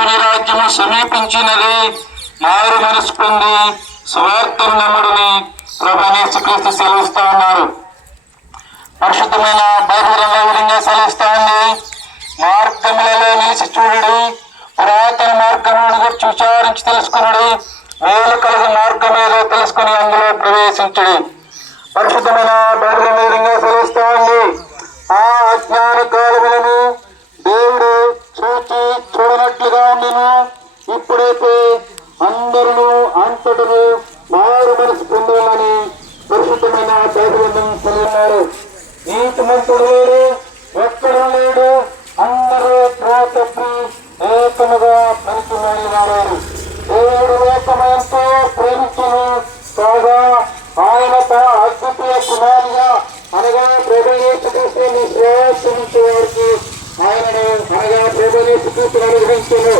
దేవుని రాజ్యము సమీపించినది మారు మనసు పొంది స్వార్థం నమ్ముడిని ప్రభనేసుక్రీస్తు సెలవుస్తా ఉన్నారు. పరిశుద్ధమైన బైబిల్ విధంగా సెలవుస్తా ఉంది. మార్గములలో నిలిచి చూడు పురాతన మార్గములను గురించి విచారించి తెలుసుకున్నాడు మేలు కలుగు మార్గం ఏదో తెలుసుకుని అందులో ప్రవేశించుడు. పరిశుద్ధమైన బైబిల్ విధంగా సెలవుస్తా చెప్పినట్లుగా ఉండెను. ఇప్పుడైతే అందరూ అంతటను మారు మనసు పొందాలని పరిశుద్ధమైన బైబిల్ ఉన్నారు నీతిమంతుడు లేడు ఎక్కడూ లేడు అందరూ తప్పి ఏకముగా పనికిమని వాడారు దేవుడు లోకమంతో ప్రేమించను. కాగా ఆయన తన అద్భుత కుమారుగా అనగా ప్రభుత్వ శ్రేయస్సు ప్రభుత్వ అనుగ్రహించను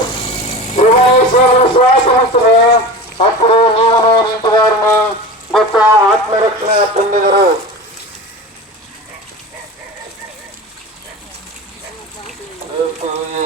ప్రభుత్వ శ్వాసముతును అప్పుడు నీవును నీటి వారిని గొప్ప ఆత్మరక్షణ పొందినరు. పొందగరు